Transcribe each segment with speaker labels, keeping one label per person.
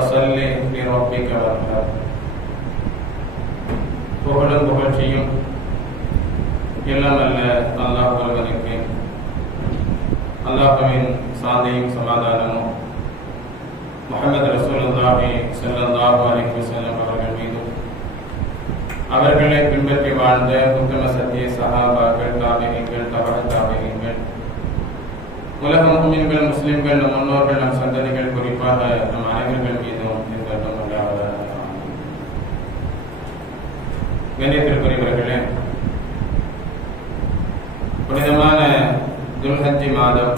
Speaker 1: فصل لربك وانحر புகழும் புகழ்ச்சியும் எல்லாம் அல்ல அல்லாஹ் ஒருவனுக்கு அல்லாஹ்வின் சாந்தியும் சமாதானமும் முஹம்மது ரசூலுல்லாஹி ஸல்லல்லாஹு அலைஹி வஸல்லம் அவர்கள் மீதும் அவர்களை பின்பற்றி வாழ்ந்த உத்தம சத்திய சஹாபாக்கள் தாபிகள் தபக தாபிகள் உலக முஸ்லிம்கள் முஸ்லிம்கள் நம் முன்னோர்கள் நம் சந்ததிகள் குறிப்பாக நம் அனைவர்கள் மீதும் என்பதும் உண்டாவதாக கண்ணியத்திற்குரியவர்களே புனிதமான துல்ஹஜ்ஜி மாதம்.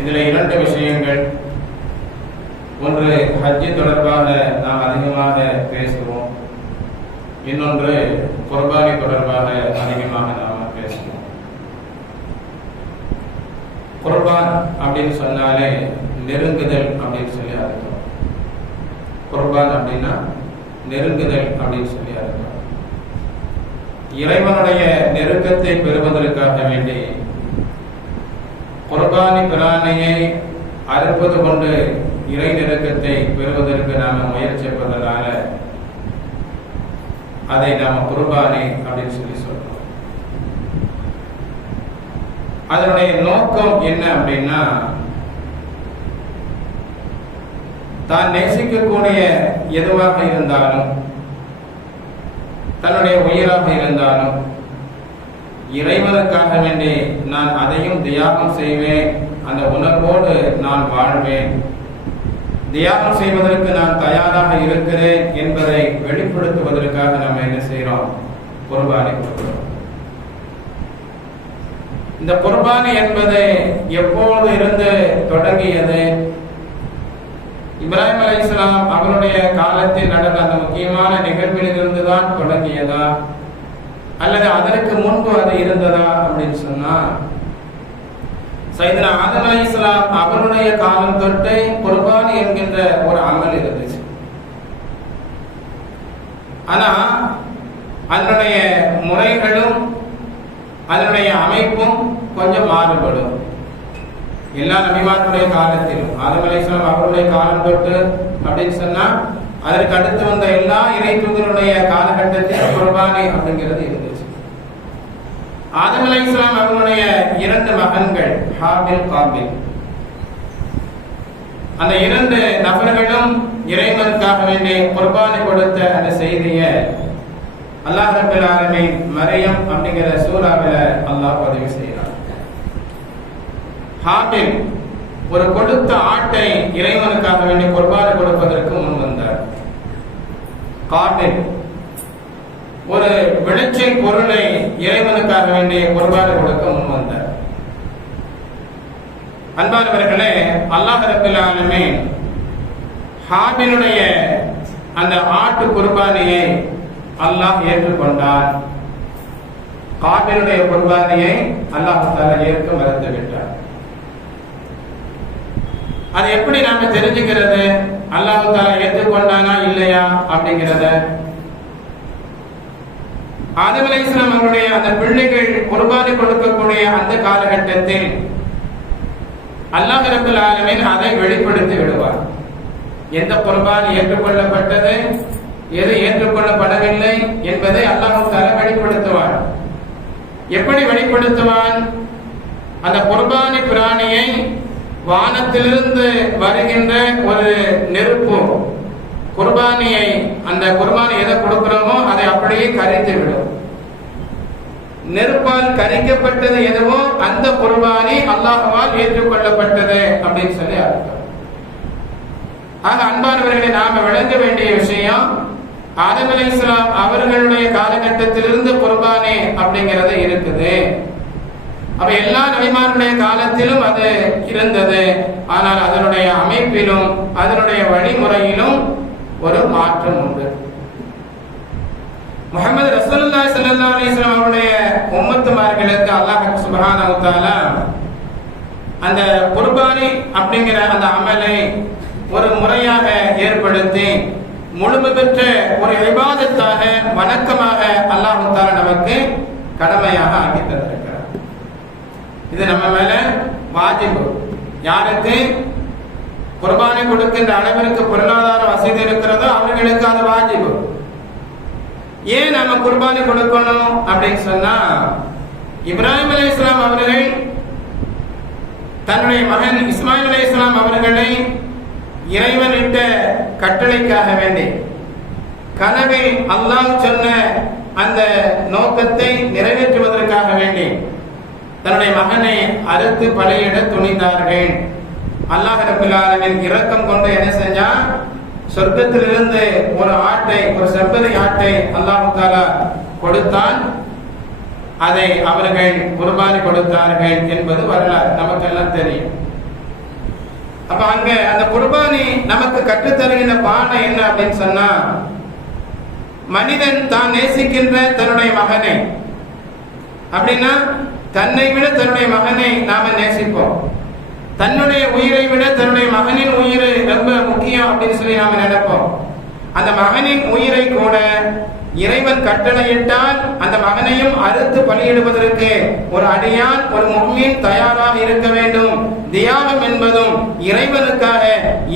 Speaker 1: இதில் இரண்டு விஷயங்கள். ஒன்று ஹஜ்ஜி தொடர்பாக நாம் அதிகமாக பேசுவோம். இன்னொன்று குர்பானி தொடர்பாக அதிகமாக நாம் பேசுவோம். குர்பான் அப்படின்னு சொன்னாலே நெருங்குதல் அப்படின்னு சொல்லி அர்த்தம். குர்பான் அப்படின்னா நெருங்குதல் அப்படின்னு சொல்லி அர்த்தம். இறைவனுடைய நெருக்கத்தை பெறுவதற்காக வேண்டி குர்பானி பிராணியை அறுப்பது கொண்டு இறை நெருக்கத்தை பெறுவதற்கு நாம முயற்சிப்பதனால அதை நாம குர்பானி அப்படின்னு சொல்லி சொல்றோம். அதனுடைய நோக்கம் என்ன அப்படின்னா தான் நேசிக்கக்கூடிய எதுவாக இருந்தாலும் தன்னுடைய உயிராக இருந்தாலும் இறைவனுக்காக வேண்டி நான் அதையும் தியாகம் செய்வேன். அந்த உணர்வோடு நான் வாழ்வேன். தியாகம் செய்வதற்கு நான் தயாராக இருக்கிறேன் என்பதை வெளிப்படுத்துவதற்காக நம்ம என்ன செய்யறோம் குர்பானை கொடுக்கிறோம். இந்த குர்பானி என்பது எப்போது இருந்து தொடங்கியது? இப்ராஹிம் அலி இஸ்லாம் அவருடைய காலத்தில் நடந்த அந்த முக்கியமான நிகழ்விலிருந்து தான் தொடங்கியதா? அல்லது அதற்கு முன்பு அது இருந்ததா அப்படின்னு சொன்னா சைதனா ஆதம் அலி இஸ்லாம் அவருடைய காலம் தொட்டு குர்பானி என்கின்ற ஒரு அமல் இருந்துச்சு. ஆனா அதனுடைய முறைகளும் அதனுடைய அமைப்பும் கொஞ்சம் மாறுபடும். எல்லா நபிமார்களுடைய காலத்திலும் ஆதம் அலைஹிஸ்ஸலாம் அவருடைய காலம் தொட்டு அப்படின்னு சொன்னா அதற்கு அடுத்து வந்த எல்லா இறை தூதருடைய காலகட்டத்தில் குர்பானை அப்படிங்கிறது இருந்துச்சு. ஆதம் அலை இஸ்லாம் அவருடைய இரண்டு மகன்கள் ஹாபில் காபில். அந்த இரண்டு நபர்களும் இறைவனுக்காக வேண்டி குர்பானை கொடுத்த அந்த செய்தியை அல்லாஹ் ரபில் ஆலமின் மரியம் அப்படிங்கிற சூறாவில் அல்லாஹ் பதிவு செய்ய ஹாபில் ஒரு கொடுத்த ஆட்டை இறைவனுக்காக வேண்டி குர்பானை கொடுப்பதற்கு முன் வந்தார். காபில் ஒரு விளைச்சல் பொருளை இறைவனுக்காக வேண்டிய குர்பானை கொடுக்க முன் வந்தார். அன்பானவர்களே அல்லாஹ் ரபில் ஹாபிலுடைய அந்த ஆட்டு குர்பானியை அல்லாஹ் ஏற்றுக்கொண்டார் காபிலுடைய குர்பானியை அல்லாஹ் ஏற்க மறுத்து விட்டார் அது எப்படி நாம தெரிஞ்சுக்கிறது? அல்லாஹு தாலா ஏற்றுக்கொண்டானா இல்லையா அப்படிங்கிறத. ஆதம் அலை இஸ்லாம் அவருடைய அந்த பிள்ளைகள் குர்பானி கொடுக்கக்கூடிய அந்த காலகட்டத்தில் அல்லாஹ் ரபுல் ஆலமீன் அதை வெளிப்படுத்தி விடுவார். எந்த குர்பான் ஏற்றுக்கொள்ளப்பட்டது? எது ஏற்றுக்கொள்ளப்படவில்லை என்பதை அல்லாஹ் தாலா வெளிப்படுத்துவார். எப்படி வெளிப்படுத்துவான்? அந்த குர்பானி பிராணியை வானத்திலிருந்து வருகின்ற ஒரு நெருப்பு. குர்பானியை அந்த குர்பானி எதை கொடுக்கிறோமோ அதை அப்படியே கரித்து விடும் நெருப்பால் கரிக்கப்பட்டது எதுவோ அந்த குர்பானி அல்லாஹவால் ஏற்றுக்கொள்ளப்பட்டது அப்படின்னு சொல்லி அர்த்தம். ஆக அன்பானவர்களை நாம விளங்க வேண்டிய விஷயம் ஆதம் இஸ்லாம் அவர்களுடைய காலகட்டத்திலிருந்து குர்பானி அப்படிங்கிறது இருக்குது. அப்ப எல்லா நபிமாருடைய காலத்திலும் அது இருந்தது. ஆனால் அதனுடைய அமைப்பிலும் அதனுடைய வழிமுறையிலும் ஒரு மாற்றம் உண்டு. முகமது ரசூல்லா சல்லா அலிஸ்லாம் அவருடைய உம்மத்துமார்களுக்கு அல்லாஹ் சுப்ஹானஹு அந்த குர்பானி அப்படிங்கிற அந்த அமலை ஒரு முறையாக ஏற்படுத்தி முழுமை பெற்ற ஒரு விவாதத்தாக வணக்கமாக அல்லாஹ் தாலா நமக்கு கடமையாக ஆக்கி தந்திருக்கிறார். இது நம்ம மேல வாஜிபு. யாருக்கு? குர்பானி கொடுக்கின்ற அளவிற்கு பொருளாதார வசதி இருக்கிறதோ அவர்களுக்கு அது வாஜிபு. ஏன் நம்ம குர்பானி கொடுக்கணும் அப்படின்னு சொன்னா இப்ராஹிம் அலி இஸ்லாம் அவர்கள் தன்னுடைய மகன் இஸ்மாயில் அலி இஸ்லாம் அவர்களை இறைவனிட்ட கட்டளைக்காக வேண்டி கனவை அல்லாஹ் சொன்ன அந்த நோக்கத்தை நிறைவேற்றுவதற்காக வேண்டி தன்னுடைய மகனை அறுத்து பலியிட துணிந்தார்கள். அல்லாஹ் ரபில் இரக்கம் கொண்டு என்ன செஞ்சா சொர்க்கத்திலிருந்து ஒரு ஆட்டை ஒரு செப்பதி ஆட்டை அல்லாஹு தாலா கொடுத்தான். அதை அவர்கள் குர்பானி கொடுத்தார்கள் என்பது வரலாறு. நமக்கெல்லாம் தெரியும். அப்ப அங்க அந்த குர்பானி நமக்கு கற்றுத்தருகின்ற பாடம் என்ன அப்படின்னு சொன்னா மனிதன் தான் நேசிக்கின்ற தன்னுடைய மகனை. அப்படின்னா தன்னை விட தன்னுடைய மகனை நாம நேசிப்போம். தன்னுடைய உயிரை விட தன்னுடைய மகனின் உயிர் ரொம்ப முக்கியம் அப்படின்னு சொல்லி நாம நினைப்போம். அந்த மகனின் உயிரை கூட இறைவன் கட்டளையிட்டால் அந்த மகனையும் அறுத்து பலியிடுவதற்கு ஒரு அடியான் ஒரு முக்மீன் தயாராக இருக்க வேண்டும். தியாகம் என்பதும் இறைவனுக்காக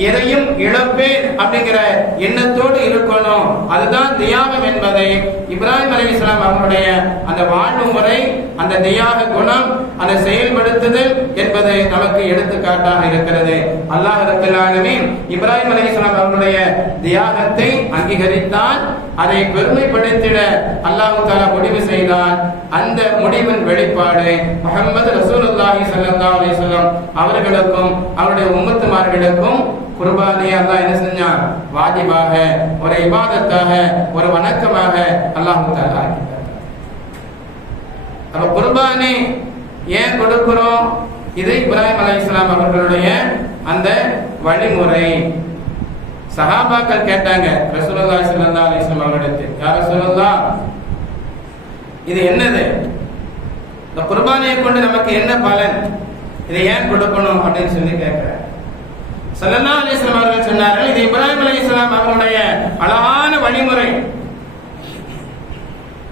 Speaker 1: எதையும் இழப்பேன் அப்படிங்கிற எண்ணத்தோடு இருக்கணும். அதுதான் தியாகம் என்பதை இப்ராஹிம் அலி இஸ்லாம் அவருடைய அந்த வாழ்வு முறை அந்த தியாக குணம் அதை செயல்படுத்துதல் என்பது நமக்கு எடுத்துக்காட்டாக இருக்கிறது. அல்லாஹ் ரபில் இப்ராஹிம் அலி இஸ்லாம் அவருடைய தியாகத்தை அங்கீகரித்தான் அதை பெருமைப்படுத்திட அல்லாஹு தாலா முடிவு செய்தார். அந்த முடிவின் வெளிப்பாடு முகமது ரசூலுல்லாஹி ஸல்லல்லாஹு அலைஹி வஸல்லம் அவர்களுக்கும் அவருடைய உம்மத்துமார்களுக்கும் குர்பானியை அல்லாஹ் என்ன செஞ்சான் வாஜிபாக ஒரு இபாதத்தாக ஒரு வணக்கமாக அல்லாஹு தாலா அப்ப குர்பானி ஏன் கொடுக்கிறோம்? இது இப்ராஹிம் அலி இஸ்லாம் அவர்களுடைய அந்த வழிமுறை. சஹாபாக்கள் கேட்டாங்க ரசூலுல்லாஹி ஸல்லல்லாஹு அலைஹி வஸல்லம் அவர்களிடத்தில் யா இது என்னது? இந்த குர்பானியை கொண்டு நமக்கு என்ன பலன்? இதை ஏன் கொடுக்கணும் அப்படின்னு சொல்லி கேட்கிறேன் ஸல்லல்லாஹு அலிஸ்லாம் அவர்கள் சொன்னார்கள் இது இப்ராஹிம் அலைஹிஸ்ஸலாம் அவருடைய அழகான வழிமுறை.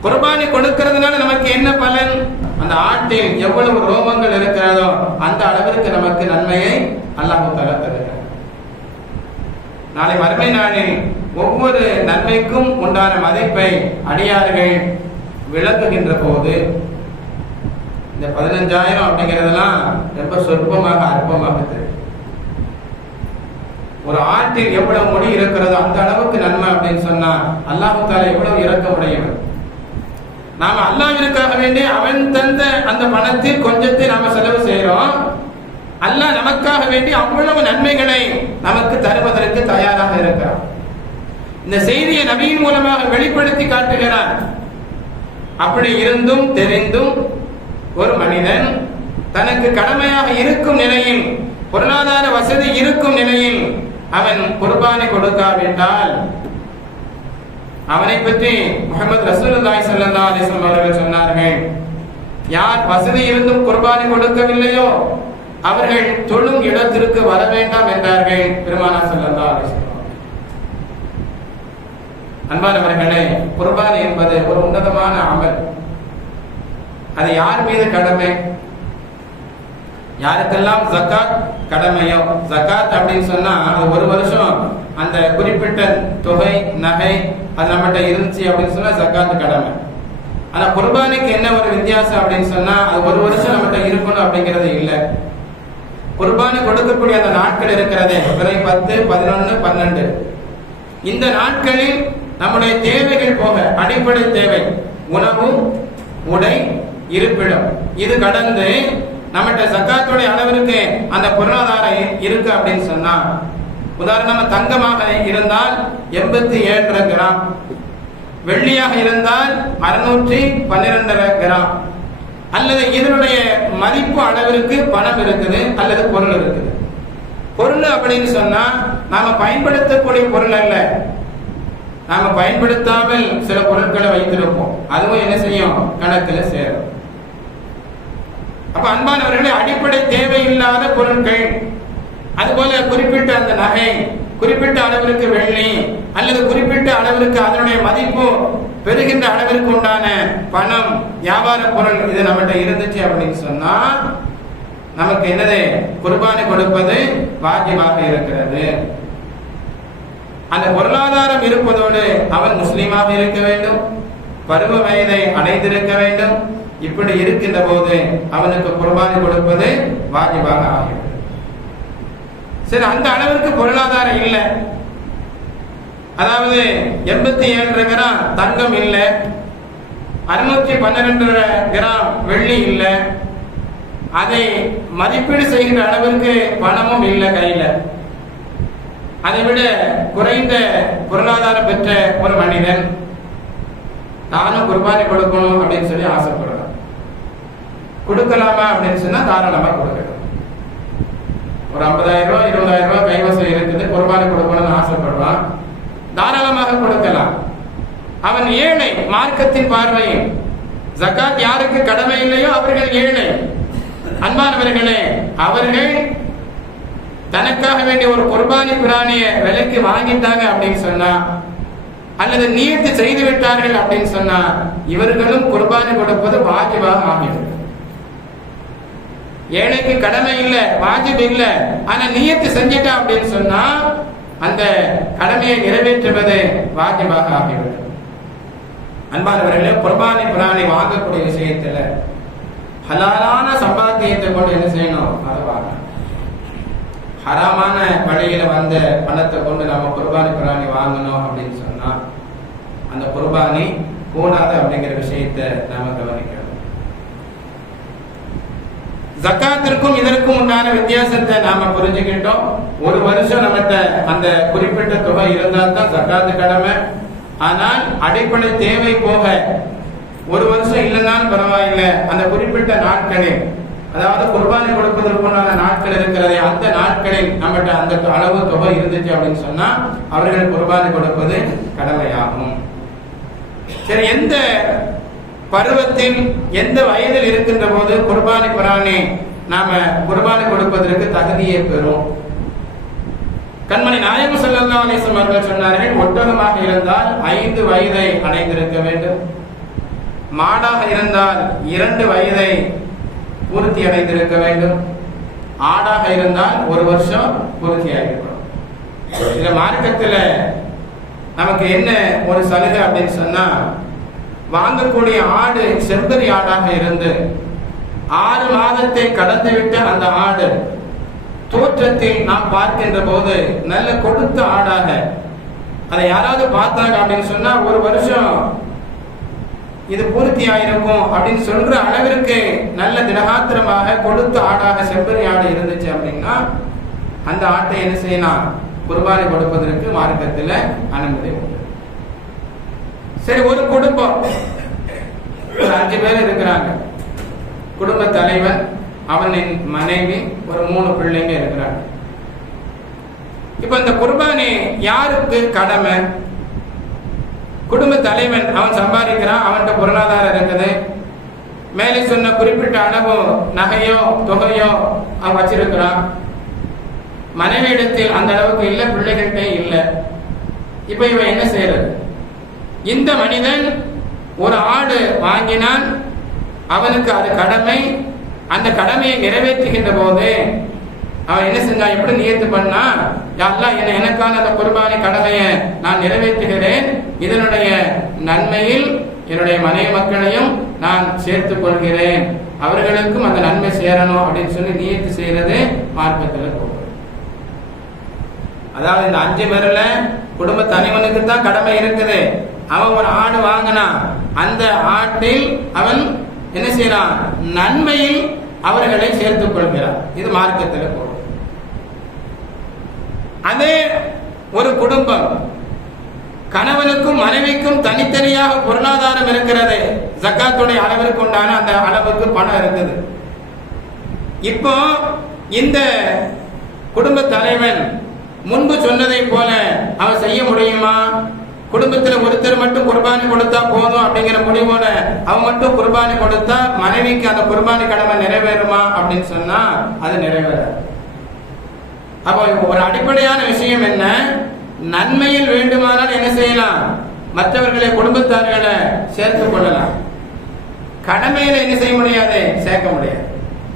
Speaker 1: குர்பானி கொடுக்கிறதுனால நமக்கு என்ன பலன்? அந்த ஆட்டில் எவ்வளவு ரோமங்கள் இருக்கிறதோ அந்த அளவிற்கு நமக்கு நன்மையை அல்லாஹ் தஆலா தருகிறார் நாளை மறுமை நாளில் ஒவ்வொரு நன்மைக்கும் உண்டான மதிப்பை அடியார்கள் விளக்குகின்ற போது இந்த பதினஞ்சாயிரம் அப்படிங்கிறதெல்லாம் ரொம்ப சொற்பமாக அற்பமாக தெரியும். ஒரு ஆட்டில் எவ்வளவு மொழி இருக்கிறதோ அந்த அளவுக்கு நன்மை அப்படின்னு சொன்னா அல்லாஹு தாலா எவ்வளவு இறக்க இறக்கமுடையவன் நாம அல்லாவிற்காக வேண்டி அவன் தந்த அந்த பணத்தில் கொஞ்சத்தை நாம செலவு செய்யறோம் அல்லாஹ் நமக்காக வேண்டி அவ்வளவு நன்மைகளை நமக்கு தருவதற்கு தயாராக இருக்கிறார் இந்த செய்தியை நபியின் மூலமாக வெளிப்படுத்தி காட்டுகிறார் அப்படி இருந்தும் தெரிந்தும் ஒரு மனிதன் தனக்கு கடமையாக இருக்கும் நிலையில் பொருளாதார வசதி இருக்கும் நிலையில் அவன் குர்பானை கொடுக்காவிட்டால் அவனை பற்றி முகமது ரசூலுல்லாய் ஸல்லல்லாஹு அலிஸ்லாம் அவர்கள் சொன்னார்கள் யார் வசதி இருந்தும் குர்பானை கொடுக்கவில்லையோ அவர்கள் தொழும் இடத்திற்கு வர வேண்டாம் என்றார்கள். பெருமானா செல்லந்தா அன்பானவர்களே குர்பானி என்பது ஒரு உன்னதமான அமல். அது யார் மீது கடமை? யாருக்கெல்லாம் ஜக்காத் கடமையோ? ஜக்காத் அப்படின்னு சொன்னா அது ஒரு வருஷம் அந்த குறிப்பிட்ட தொகை நகை அது நம்மகிட்ட இருந்துச்சு அப்படின்னு சொன்னா ஜக்காத் கடமை. ஆனா குர்பானிக்கு என்ன ஒரு வித்தியாசம் அப்படின்னு சொன்னா அது ஒரு வருஷம் நம்மகிட்ட இருக்கணும் அப்படிங்கிறது இல்லை. குர்பானி கொடுக்கக்கூடிய அந்த நாட்கள் இருக்கிறதே. பிறை பத்து பதினொன்று பன்னெண்டு. இந்த நாட்களில் நம்முடைய தேவைகள் போக அடிப்படை தேவை உணவு உடை இருப்பிடம். இது கடந்து நம்மகிட்ட சக்காத்துடைய அளவிற்கு அந்த பொருளாதாரம் இருக்கு அப்படின்னு சொன்னா உதாரணமா தங்கமாக இருந்தால் எண்பத்தி ஏழரை கிராம் வெள்ளியாக இருந்தால் அறுநூற்றி பன்னிரெண்டரை கிராம். அல்லது இதனுடைய மதிப்பு அளவிற்கு பணம் இருக்குது அல்லது பொருள் இருக்குது. பொருள் அப்படின்னு சொன்னா நாம பயன்படுத்தக்கூடிய பொருள் அல்ல. நாம பயன்படுத்தாமல் சில பொருட்களை வைத்திருப்போம். அதுவும் என்ன செய்யும்? கணக்குல சேரும். அப்ப அன்பானவர்களே அடிப்படை தேவையில்லாத பொருட்கள் அதுபோல குறிப்பிட்ட அந்த நகை குறிப்பிட்ட அளவிற்கு வெள்ளி அல்லது குறிப்பிட்ட அளவிற்கு அதனுடைய மதிப்பு பெறுகின்ற அளவிற்கு உண்டான பணம் வியாபார பொருள் இது நம்மகிட்ட இருந்துச்சு அப்படின்னு சொன்னா நமக்கு என்னது? குர்பானை கொடுப்பது வாஜிபாக இருக்கிறது. அந்த பொருளாதாரம் இருப்பதோடு அவன் முஸ்லீமாக இருக்க வேண்டும். பருவ வயதை அடைந்திருக்க வேண்டும். இப்படி இருக்கின்ற போது அவனுக்கு குர்பானை கொடுப்பது வாஜிபாக ஆகிறது. சரி அந்த அளவிற்கு பொருளாதாரம் இல்லை. அதாவது எண்பத்தி ஏழு கிராம் தங்கம் இல்லை. அறுநூற்றி பன்னிரெண்டு கிராம் வெள்ளி இல்லை. அதை மதிப்பீடு செய்கின்ற அளவிற்கு பணமும் இல்லை கையில. அதை விட குறைந்த பொருளாதாரம் பெற்ற ஒரு மனிதன் நானும் குர்பானி கொடுக்கணும் அப்படின்னு சொல்லி ஆசைப்படுறான். கொடுக்கலாமா அப்படின்னு சொன்னா தாராளமா கொடுக்கணும் ஒரு ஐம்பதாயிரம் ரூபாய் இருபதாயிரம் ரூபாய் கைவசம் இருக்குது குர்பானி கொடுக்கணும்னு ஆசைப்படுறான் தாராளமாக கொடுக்கலாம் அவன் ஏழை மார்க்கத்தின் பார்வை ஜக்காத் யாருக்கு கடமை இல்லையோ அவர்கள் ஏழை. அன்பானவர்களே அவர்கள் தனக்காக வேண்டிய ஒரு குர்பானி பிராணிய விலைக்கு வாங்கிட்டாங்க அப்படின்னு சொன்னா அல்லது நியத்து செய்து விட்டார்கள் அப்படின்னு சொன்னா இவர்களும் குர்பானி கொடுப்பது வாஜிபாக ஆகிறது. ஏழைக்கு கடமை இல்லை வாஜிப் இல்ல ஆனா நியத்து செஞ்சிட்டா அப்படின்னு சொன்னா அந்த கடமையை நிறைவேற்றுவது வாஜிபாக ஆகிவிடும் அன்பானவர்களே குர்பானி பிராணி வாங்கக்கூடிய விஷயத்துல ஹலாலான சம்பாத்தியத்தை கொண்டு என்ன செய்யணும்? அதை வாங்கணும். ஹராமான வழியில வந்த பணத்தை கொண்டு நம்ம குர்பானி பிராணி வாங்கணும் அப்படின்னு சொன்னா அந்த குர்பானி கூடாது அப்படிங்கிற விஷயத்தை நாம கவனிக்கணும். ஜக்காத்திற்கும் இதற்கும் உண்டான வித்தியாசத்தை நாம புரிஞ்சுக்கிட்டோம். ஒரு வருஷம் நம்மகிட்ட அந்த குறிப்பிட்ட தொகை இருந்தால்தான் ஜக்காத்து கடமை. ஆனால் அடிப்படை தேவை போக ஒரு வருஷம் இல்லைனாலும் பரவாயில்லை. அந்த குறிப்பிட்ட நாட்களில் அதாவது குர்பானி கொடுப்பதற்குண்டான நாட்கள் இருக்கிறதே அந்த நாட்களில் நம்மகிட்ட அந்த அளவு தொகை இருந்துச்சு அப்படின்னு சொன்னா அவர்கள் குர்பானி கொடுப்பது கடமையாகும். சரி எந்த பருவத்தில் எந்த வயதில் இருக்கின்ற போது குர்பானி பிராணி நாம குர்பானி கொடுப்பதற்கு தகுதியை பெறும்? கண்மணி நாயகம் ஸல்லல்லாஹு அலைஹி அவர்கள் சொன்னார்கள் ஒட்டகமாக இருந்தால் ஐந்து வயதை அடைந்திருக்க வேண்டும். மாடாக இருந்தால் இரண்டு வயதை பூர்த்தி அடைந்திருக்க வேண்டும். ஆடாக இருந்தால் ஒரு வருஷம் பூர்த்தி ஆகிவிடும் இந்த மார்க்கத்தில் நமக்கு என்ன ஒரு சலுகை அப்படின்னு சொன்னா வாங்கக்கூடிய ஆடு செம்பரி ஆடாக இருந்து ஆறு மாதத்தை கடந்துவிட்ட அந்த ஆடு தோற்றத்தில் நாம் பார்க்கின்ற போது நல்ல கொடுத்த ஆடாக அதை யாராவது பார்த்தாங்க அப்படின்னு சொன்னா ஒரு வருஷம் இது பூர்த்தி ஆயிருக்கும் அப்படின்னு சொல்ற அளவிற்கு நல்ல திடகாத்திரமாக கொடுத்த ஆடாக செம்பரி ஆடு இருந்துச்சு அப்படின்னா அந்த ஆட்டை என்ன செய்யலாம்? குர்பானி கொடுப்பதற்கு மார்க்கத்தில் அனுமதி உண்டு. சரி ஒரு குடும்பம். ஒரு அஞ்சு பேர் இருக்கிறாங்க. குடும்ப தலைவன் அவனின் மனைவி ஒரு மூணு பிள்ளைங்க இருக்கிறாங்க. இப்ப இந்த குர்பானி யாருக்கு கடமை? குடும்ப தலைவன் அவன் சம்பாதிக்கிறான் அவன்கிட்ட பொருளாதாரம் இருக்குது. மேலே சொன்ன குறிப்பிட்ட அளவு நகையோ தொகையோ அவன் வச்சிருக்கிறான். மனைவியிடத்தில் அந்த அளவுக்கு இல்லை பிள்ளைகள்கிட்ட இல்லை. இப்ப இவன் என்ன செய்யறது? இந்த மனிதன் ஒரு ஆடு வாங்கினான் அவனுக்கு அது கடமை அந்த கடமையை நிறைவேற்றுகின்ற போது அவன் என்ன செஞ்சான் எப்படி நியத்து பண்ணா? யாரெல்லாம் என்ன எனக்கான அந்த குர்பானி கடமையை நான் நிறைவேற்றுகிறேன். இதனுடைய நன்மையில் என்னுடைய மனைவி மக்களையும் நான் சேர்த்துக் கொள்கிறேன். அவர்களுக்கும் அந்த நன்மை சேரணும் அப்படின்னு சொல்லி நியத்து செய்யறது மார்க்கத்தில் போகும். அதாவது இந்த அஞ்சு பேர்ல குடும்ப தனிவனுக்கு தான் கடமை இருக்குது. அவன் ஒரு ஆடு வாங்கினான் அந்த ஆட்டில் அவன் என்ன செய்யறான்? நன்மையில் அவர்களை சேர்த்துக் கொள்கிறார். இது மார்க்கத்தில் போகும் அதே ஒரு குடும்பம் கணவனுக்கும் மனைவிக்கும் தனித்தனியாக பொருளாதாரம் இருக்கிறது. ஜக்காத்துடைய அளவிற்கு உண்டான அந்த அளவுக்கு பணம் இருக்குது. இப்போ இந்த குடும்ப தலைவன் முன்பு சொன்னதை போல அவர் செய்ய முடியுமா? குடும்பத்துல ஒருத்தர் மட்டும் குர்பானி கொடுத்தா போதும் அப்படிங்கிற முடிவோட அவன் மட்டும் குர்பானி கொடுத்தா மனைவிக்கு அந்த குர்பானி கடமை நிறைவேறுமா அப்படின்னு சொன்னா அது நிறைவேறாது. அப்போ ஒரு அடிப்படையான விஷயம் என்ன? நன்மையில் வேண்டுமானால் என்ன செய்யலாம்? மற்றவர்களை குடும்பத்தார்களை சேர்த்துக் கொள்ளலாம். கடமையில என்ன செய்ய முடியாது? சேர்க்க முடியாது.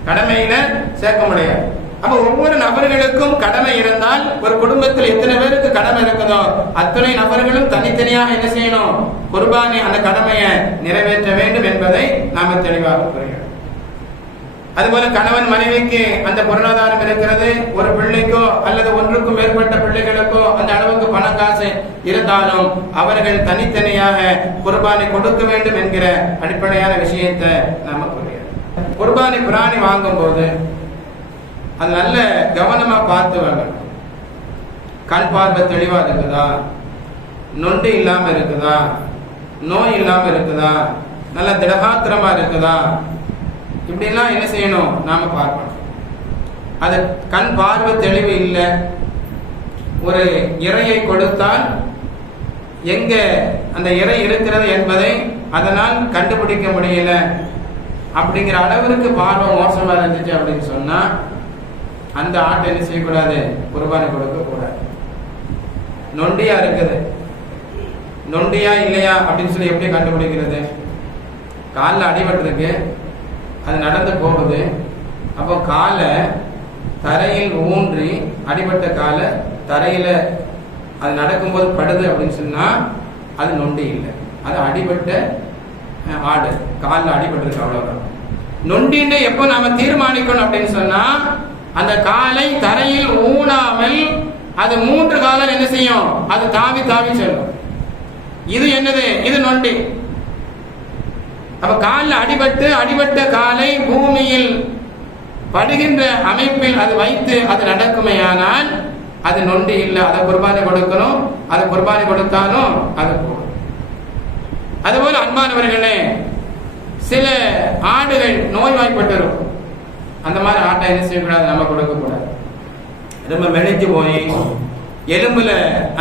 Speaker 1: கடமையில சேர்க்க முடியாது. அப்ப ஒவ்வொரு நபர்களுக்கும் கடமை இருந்தால் ஒரு குடும்பத்தில் எத்தனை பேருக்கு கடமை இருக்குதோ அத்தனை நபர்களும் தனித்தனியாக என்ன செய்யணும்? குர்பானி அந்த கடமையை நிறைவேற்ற வேண்டும் என்பதை நாம தெளிவாக புரிகிறோம். அதுபோல கணவன் மனைவிக்கு அந்த பொருளாதாரம் இருக்கிறது. ஒரு பிள்ளைக்கோ அல்லது ஒன்றுக்கும் மேற்பட்ட பிள்ளைகளுக்கோ அந்த அளவுக்கு பண காசு இருந்தாலும் அவர்கள் தனித்தனியாக குர்பானி கொடுக்க வேண்டும் என்கிற அடிப்படையான விஷயத்தை நாம புரியும் குர்பானி பிராணி வாங்கும் போது அது நல்ல கவனமா பார்த்து வாங்கணும் கண் பார்வை தெளிவா இருக்குதா? நொண்டு இல்லாம இருக்குதா? நோய் இல்லாம இருக்குதா? நல்ல திடகாத்திரமா இருக்குதா? இப்படிலாம் என்ன செய்யணும்? நாம பார்க்கணும். அது கண் பார்வை தெளிவு இல்லை. ஒரு இறையை கொடுத்தால் எங்க அந்த இறை இருக்கிறது என்பதை அதனால் கண்டுபிடிக்க முடியல. அப்படிங்கிற அளவிற்கு பார்வை மோசமா இருந்துச்சு அப்படின்னு சொன்னா அந்த ஆட்டை என்ன செய்யக்கூடாது? குர்பானை கொடுக்க கூடாது. நொண்டியா இருக்குது. நொண்டியா இல்லையா அப்படின்னு சொல்லி எப்படி கண்டுபிடிக்கிறது? காலில் அடிபட்டிருக்கு. அது நடந்து போகுது. அப்போ காலை தரையில் ஊன்றி அடிபட்ட காலை தரையில் அது நடக்கும்போது படுது அப்படின்னு சொன்னால் அது நொண்டி இல்லை. அது அடிபட்ட ஆடு. காலில் அடிபட்டிருக்கு அவ்வளோதான் நொண்டின்னு எப்போ நாம தீர்மானிக்கணும் அப்படின்னு சொன்னால் அந்த காலை தரையில் ஊனாமல் அது மூன்று காலம் என்ன செய்யும்? அது தாவி தாவி செல்லும். இது என்னது? இது நொண்டி. அப்ப காலில் அடிபட்டு அடிபட்ட காலை பூமியில் படுகின்ற அமைப்பில் அது வைத்து அது நடக்குமையானால் அது நொண்டி இல்லை. அதை குர்பானை கொடுக்கணும். அது குர்பானை கொடுத்தாலும் அது போகும் அதுபோல அன்பானவர்களே சில ஆடுகள் நோய்வாய்ப்பட்டிருக்கும். அந்த மாதிரி ஆட்டை என்ன செய்யக்கூடாது? நம்ம கொடுக்கக்கூடாது. ரொம்ப மெலிஞ்சு போய் எலும்புல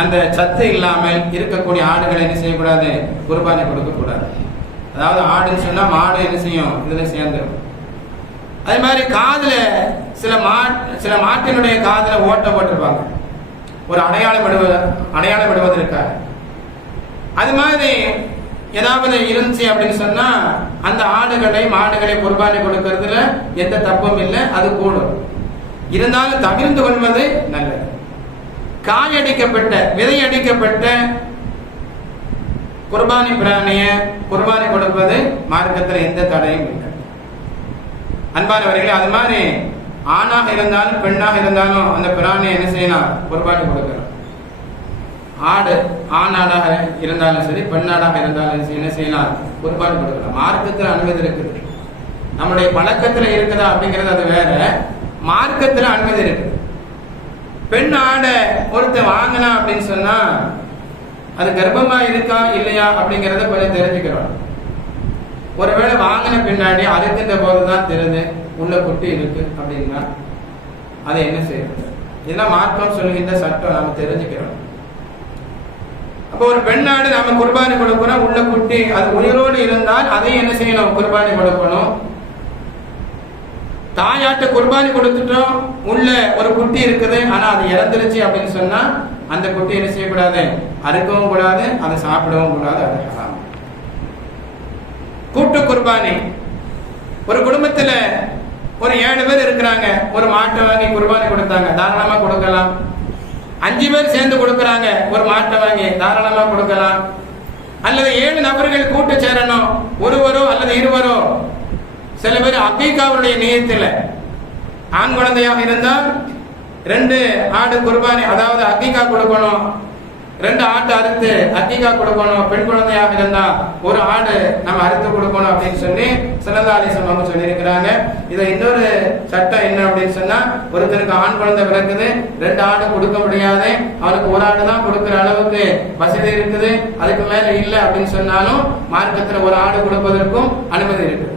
Speaker 1: அந்த சத்து இல்லாமல் இருக்கக்கூடிய ஆடுகளை என்ன செய்யக்கூடாது? குர்பானை கொடுக்கக்கூடாது. அதாவது ஆடுன்னு சொன்னா மாடு என்ன செய்யும்? இதுல சேர்ந்துடும் அதே மாதிரி காதுல சில மா சில மாட்டினுடைய காதுல ஓட்ட போட்டிருப்பாங்க. ஒரு அடையாளம் விடுவது அடையாளம் விடுவதற்காக அது மாதிரி ஏதாவது இருந்துச்சு அப்படின்னு சொன்னா அந்த ஆடுகளை மாடுகளை குர்பானி கொடுக்கறதுல எந்த தப்பும் இல்லை அது கூடும் இருந்தாலும் தவிர்த்து கொள்வது நல்லது. காயடிக்கப்பட்ட விதையடிக்கப்பட்ட குர்பானி பிராணிய குர்பானி கொடுப்பது மார்க்கத்தில் எந்த தடையும் இல்லை. அன்பானவர்களே அது மாதிரி ஆணாக இருந்தாலும் பெண்ணாக இருந்தாலும் அந்த பிராணியை என்ன செய்யலாம்? குர்பானி கொடுக்கலாம் ஆடு ஆணாடாக இருந்தாலும் சரி பெண்ணாடாக இருந்தாலும் சரி என்ன செய்யலாம்? குர்பானி கொடுக்கலாம். மார்க்கத்தில் அனுமதி இருக்குது. நம்முடைய பழக்கத்தில் இருக்குதா அப்படிங்கிறது அது வேற. மார்க்கத்தில் அனுமதி இருக்கு. பெண் ஆடை ஒருத்த வாங்கினா அப்படின்னு சொன்னா அது கர்ப்பமா இருக்கா இல்லையா அப்படிங்கிறத கொஞ்சம் தெரிஞ்சுக்கிறோம். ஒருவேளை வாங்கின பின்னாடி அறுக்கின்ற போதுதான் தெரியுது உள்ள குட்டி இருக்கு அப்படின்னா அதை என்ன செய்யறது? இதெல்லாம் மார்க்கம் சொல்லுகின்ற சட்டம் நம்ம தெரிஞ்சுக்கிறோம். அப்போ ஒரு பெண்ணாடு நாம குர்பானி கொடுக்கணும் உள்ள குட்டி அது உயிரோடு இருந்தால் அதையும் என்ன செய்யணும்? குர்பானி கொடுக்கணும். தாயாட்ட குர்பானி கொடுத்துட்டோம் உள்ள ஒரு குட்டி இருக்குது ஆனா அது இறந்துருச்சு அப்படின்னு சொன்னா அந்த குட்டி என்ன செய்யக்கூடாது? அறுக்கவும் கூடாது அதை சாப்பிடவும் கூடாது அது ஹராம். கூட்டு குர்பானி. ஒரு குடும்பத்துல ஒரு ஏழு பேர் இருக்கிறாங்க ஒரு மாட்டை வாங்கி குர்பானி கொடுத்தாங்க தாராளமா கொடுக்கலாம். அஞ்சு பேர் சேர்ந்து கொடுக்கறாங்க. ஒரு மாட்டை வாங்கி தாராளமா கொடுக்கலாம். அல்லது ஏழு நபர்கள் கூட்டு சேரணும். ஒருவரோ அல்லது இருவரோ. சில பேர் அக்கீகாவுடைய நியத்தில் ஆண் குழந்தையாக இருந்தால் ரெண்டு ஆடு குர்பானி அதாவது அக்கீகா கொடுக்கணும். ரெண்டு ஆட்டு அறுத்து அத்திகா கொடுக்கணும் பெண் குழந்தையாக இருந்தா ஒரு ஆடு நம்ம அறுத்து கொடுக்கணும் அப்படின்னு சொல்லி சிலதாலிசம் அவங்க சொல்லியிருக்கிறாங்க. இதை இன்னொரு சட்டம் என்ன அப்படின்னு சொன்னா ஒருத்தருக்கு ஆண் குழந்தை பிறக்குது ரெண்டு ஆடு கொடுக்க முடியாது. அவனுக்கு ஒரு ஆடு தான் கொடுக்கிற அளவுக்கு வசதி இருக்குது. அதுக்கு மேல இல்லை அப்படின்னு சொன்னாலும் மார்க்கத்துல ஒரு ஆடு கொடுப்பதற்கும் அனுமதி இருக்குது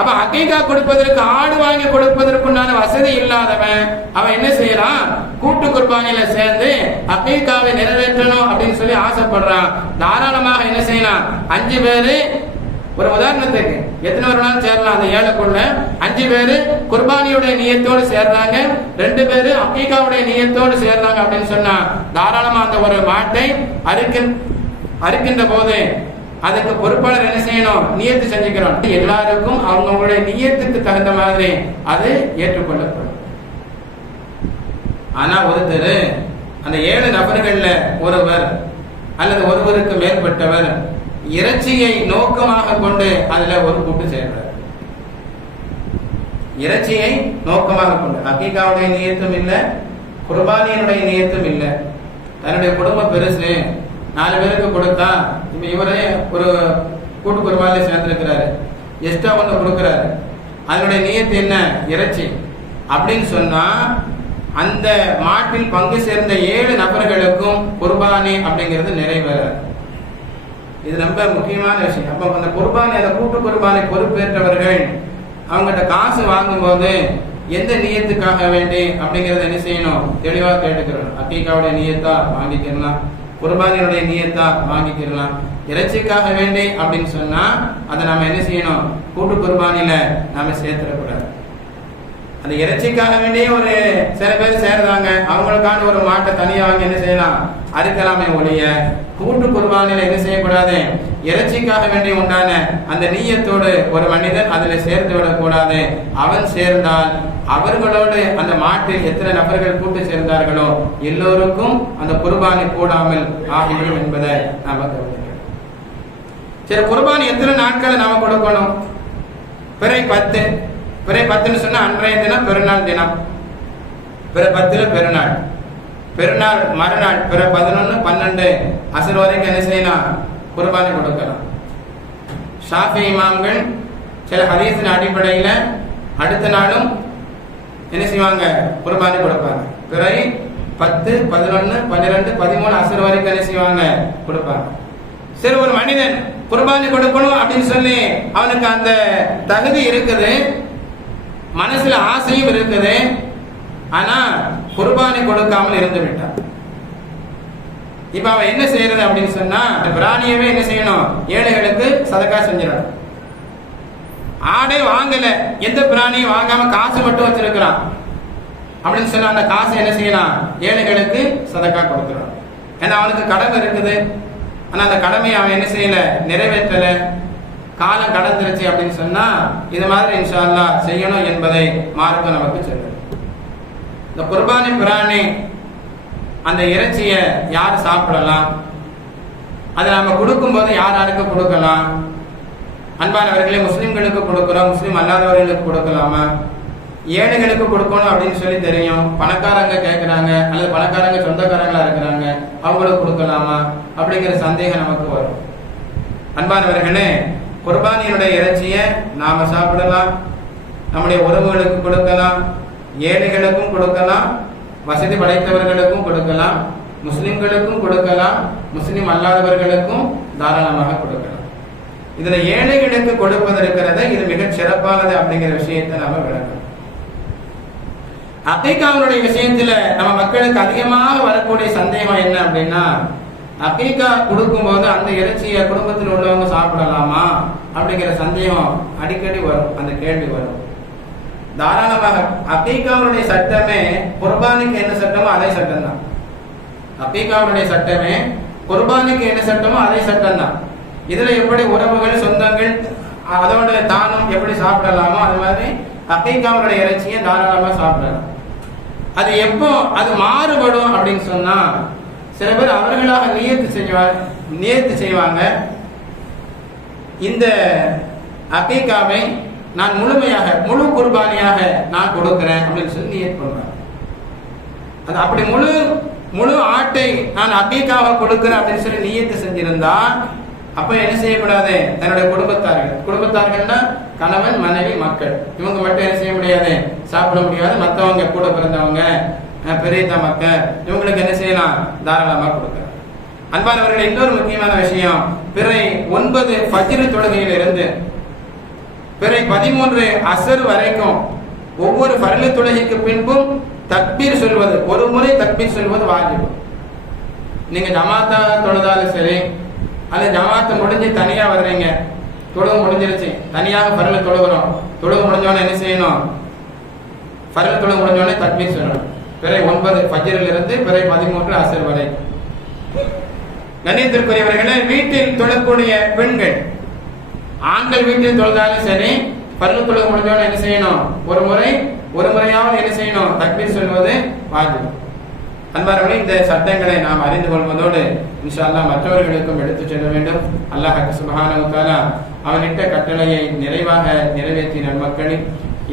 Speaker 1: அப்ப அக்கீகா கொடுப்பதற்கு ஆடு வாங்கி கொடுப்பதற்குண்டான வசதி இல்லாதவன் அவன் என்ன செய்யறான்? கூட்டு குர்பானில சேர்ந்து அக்கீகாவை நிறைவேற்றணும் அப்படின்னு சொல்லி ஆசைப்படுறான். தாராளமாக என்ன செய்யலாம்? அஞ்சு பேரு ஒரு உதாரணத்துக்கு எத்தனை ஒரு நாள் சேரலாம் அந்த ஏழைக்குள்ள? அஞ்சு பேரு குர்பானியுடைய நியத்தோடு சேர்றாங்க. ரெண்டு பேரு அக்கீகாவுடைய நியத்தோடு சேர்றாங்க அப்படின்னு சொன்னா தாராளமா அந்த ஒரு மாட்டை அறுக்கின் அறுக்கின்ற போது அதுக்கு பொறுப்பாளர் என்ன செய்யணும்? நியத்து செஞ்சுக்கிறோம். எல்லாருக்கும் அவங்கவுங்களுடைய நியத்துக்கு தகுந்த மாதிரி அது ஏற்றுக்கொள்ளப்படும். ஆனா ஒருத்தர் அந்த ஏழு நபர்கள்ல ஒருவர் அல்லது ஒருவருக்கு மேற்பட்டவர் இறைச்சியை நோக்கமாக கொண்டு அதுல ஒரு கூட்டு சேர்றார். இறைச்சியை நோக்கமாக கொண்டு அக்கீகாவுடைய நியத்தும் இல்லை குர்பானியனுடைய நியத்தும் இல்லை. தன்னுடைய குடும்பம் பெருசு நாலு பேருக்கு கொடுத்தா இப்போ இவரே ஒரு கூட்டு குருவாலே சேர்ந்துருக்கிறாரு எக்ஸ்ட்ரா ஒன்று கொடுக்குறாரு. அதனுடைய நியத்து என்ன? இறைச்சி. அப்படின்னு சொன்னா அந்த மாட்டில் பங்கு சேர்ந்த ஏழு நபர்களுக்கும் குர்பானி அப்படிங்கிறது நிறைவேறாது இது ரொம்ப முக்கியமான விஷயம். அப்போ அந்த குர்பானி அந்த கூட்டு குர்பானை பொறுப்பேற்றவர்கள் அவங்ககிட்ட காசு வாங்கும்போது எந்த நியத்துக்காக வேண்டி அப்படிங்கறத என்ன செய்யணும்? தெளிவா கேட்டுக்கிறோம் அக்கீக்காவுடைய நியத்தா வாங்கிக்கிறலாம் குர்பானியுடைய நியத்தா வாங்கிக்கிறலாம். இறைச்சிக்காக வேண்டி அப்படின்னு சொன்னா அதை நம்ம என்ன செய்யணும்? கூட்டு குர்பானில நாம சேர்த்துடக்கூடாது. அந்த இறைச்சிக்காக வேண்டியே ஒரு சில பேர் சேர்றாங்க. அவங்களுக்கான ஒரு மாட்டை தனியாக வாங்கி என்ன செய்யலாம்? அறுக்கலாமே ஒழிய கூட்டு குர்பானில என்ன செய்யக்கூடாது? இறைச்சிக்காக வேண்டி உண்டான அந்த நீயத்தோடு ஒரு மனிதன் அதில் சேர்த்து விடக்கூடாது. அவன் சேர்ந்தால் அவர்களோடு அந்த மாட்டில் எத்தனை நபர்கள் கூட்டு சேர்ந்தார்களோ எல்லோருக்கும் அந்த குர்பானி கூடாமல் ஆகிவிடும் என்பதை நாம சரி குர்பானி எத்தனை நாட்களை நாம கொடுக்கணும்? பிறை பத்து. பிறை பத்துன்னு சொன்னா அன்றைய தினம் பெருநாள் தினம். பிற பத்துல பெருநாள். பெருநாள் மறுநாள் பிற பதினொன்னு பன்னெண்டு அசர் வரைக்கும் என்ன செய்யலாம்? குர்பானி கொடுக்கலாம் ஷாஃபி இமாம்கள் சில ஹதீஸின் அடிப்படையில் அடுத்த நாளும் என்ன செய்வாங்க? குர்பானி கொடுப்பாங்க. பிறகு பத்து பதினொன்று பன்னிரெண்டு பதிமூணு அசர் வரைக்கும் என்ன செய்வாங்க? கொடுப்பாங்க. சரி ஒரு மனிதன் குர்பானி கொடுக்கணும் அப்படின்னு சொல்லி அவனுக்கு அந்த தகுதி இருக்குது மனசுல ஆசையும் இருக்குது ஆனா குர்பானி கொடுக்காமல் இருந்து விட்டான். இப்ப அவன் என்ன செய்யறது அப்படின்னு சொன்னா பிராணியவே என்ன செய்யணும்? ஏழைகளுக்கு சதக்கா செஞ்சிடணும். ஆடே வாங்கல. எந்த பிராணியும் வாங்காம காசு மட்டும் வச்சிருக்கிறான். அப்படின்னு சொன்னா அந்த காசு என்ன செய்யலாம்? ஏழைகளுக்கு சதக்கா கொடுத்துறான் ஏன்னா அவனுக்கு கடமை இருக்குது. ஆனா அந்த கடமையை அவன் என்ன செய்யல? நிறைவேற்றல. காலம் கடந்துருச்சு அப்படின்னு சொன்னா இது மாதிரி இன்ஷா செய்யணும் என்பதை மார்க்கம் நமக்கு சொல்லுது. இந்த குர்பானி பிராணி அந்த இறைச்சியை யார் சாப்பிடலாம்? அதை நாம கொடுக்கும்போது யார் யாருக்கு கொடுக்கலாம்? அன்பானவர்களே முஸ்லிம்களுக்கு கொடுக்கிறோம் முஸ்லீம் அல்லாதவர்களுக்கு கொடுக்கலாமா? ஏழைகளுக்கு கொடுக்கணும் அப்படின்னு சொல்லி தெரியும். பணக்காரங்க கேட்குறாங்க அல்லது பணக்காரங்க சொந்தக்காரங்களா இருக்கிறாங்க அவங்களுக்கு கொடுக்கலாமா? அப்படிங்கிற சந்தேகம் நமக்கு வரும். அன்பானவர்களே குர்பானியினுடைய இறைச்சியை நாம சாப்பிடலாம். நம்முடைய உறவுகளுக்கு கொடுக்கலாம். ஏழைகளுக்கும் கொடுக்கலாம். வசதி படைத்தவர்களுக்கும் கொடுக்கலாம் முஸ்லிம்களுக்கும் கொடுக்கலாம் முஸ்லிம் அல்லாதவர்களுக்கும் தாராளமாக கொடுக்கலாம். இதுல ஏழைகளுக்கு கொடுப்பது இருக்கிறத இது மிகச் சிறப்பானது அப்படிங்கிற விஷயத்தை நாம விளக்கணும். அகைகாவுடைய விஷயத்துல நம்ம மக்களுக்கு அதிகமாக வரக்கூடிய சந்தேகம் என்ன அப்படின்னா அகைகா கொடுக்கும்போது அந்த இறைச்சியை குடும்பத்தில் உள்ளவங்க சாப்பிடலாமா அப்படிங்கிற சந்தேகம் அடிக்கடி வரும் அந்த கேள்வி வரும். தாராளமாக அக்கீகாவுடைய சட்டமே குர்பானிக்கு என்ன சட்டமோ அதே சட்டம் தான் அக்கீகாவுடைய சட்டமே குர்பானிக்கு என்ன சட்டமோ அதே சட்டம் தான் இதுல எப்படி உறவுகள் சொந்தங்கள் அதோட தானம் எப்படி சாப்பிடலாமோ அது மாதிரி அக்கீகாவுடைய இறைச்சியை தாராளமா சாப்பிடலாம். அது எப்போ அது மாறுபடும் அப்படின்னு சொன்னா சில பேர் அவர்களாக நியத்து செய்வாங்க நியத்து செய்வாங்க. இந்த அக்கீகாவை நான் முழுமையாக முழு குர்பானியாக நான் கொடுக்கிறேன் அப்படின்னு சொல்லி நியத் பண்ணுவாங்க அது அப்படி முழு முழு ஆட்டை நான் அக்கீக்காக கொடுக்கிறேன் அப்படின்னு சொல்லி நியத்து செஞ்சிருந்தா அப்ப என்ன செய்யக்கூடாது? தன்னுடைய குடும்பத்தார்கள். குடும்பத்தார்கள்னா கணவன் மனைவி மக்கள். இவங்க மட்டும் என்ன செய்ய முடியாது? சாப்பிட முடியாது. மத்தவங்க கூட பிறந்தவங்க அஹ், பெரியத்த மக்கள். இவங்களுக்கு என்ன செய்யலாம்? தாராளமா கொடுக்கலாம். அன்பானவர்கள் இன்னொரு முக்கியமான விஷயம். பிறை ஒன்பது ஃபஜ்ர் தொழுகையில் இருந்து பிறை பதிமூன்று அசர் வரைக்கும் ஒவ்வொரு பரல தொழுகைக்கு பின்பும் தக்பீர் சொல்வது ஒரு முறை தக்பீர் சொல்வது வாஜிபு. நீங்க ஜமாத்தா தொழுதாலும் சரி அல்லது ஜமாத்து முடிஞ்சு தனியா வர்றீங்க தொழுவு முடிஞ்சிருச்சு தனியாக பரல தொழுகிறோம். தொழுவு முடிஞ்சோன்னு என்ன செய்யணும்? பரல தொழுவு முடிஞ்சோடனே தக்பீர் சொல்லணும். பிறை ஒன்பது ஃபஜ்ரில் இருந்து பிறை பதிமூன்று அசர் வரை. கண்ணியத்திற்குரியவர்களே வீட்டில் தொழக்கூடிய பெண்கள் ஆண்கள் வீட்டில் தொழுதாலும் சரி பல்லு தொழுக முடிஞ்சவன என்ன செய்யணும்? ஒரு முறை ஒரு முறையாவது என்ன செய்யணும்? தக்பீர் சொல்வது வாஜிப். அன்பார்களே இந்த சட்டங்களை நாம் அறிந்து கொள்வதோடு இன்ஷா அல்லாஹ் மற்றவர்களுக்கும் எடுத்துச் செல்ல வேண்டும். அல்லாஹ் சுபஹானஹு அவனிட்ட கட்டளையை நிறைவாக நிறைவேற்றிய நன்மக்களில்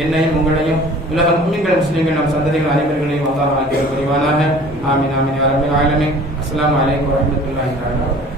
Speaker 1: என்னையும் உங்களையும் உலக முஸ்லிம்கள் முஸ்லிம்கள் நம் சந்ததிகள் அனைவர்களையும் அல்லாஹ் ஆக்கிய புரிவானாக ஆமீன் ஆமீன் யா ரப்பல் ஆலமீன். அஸ்ஸலாமு அலைக்கும் வரஹ்மத்துல்லாஹி தஆலா வபரகாத்துஹு.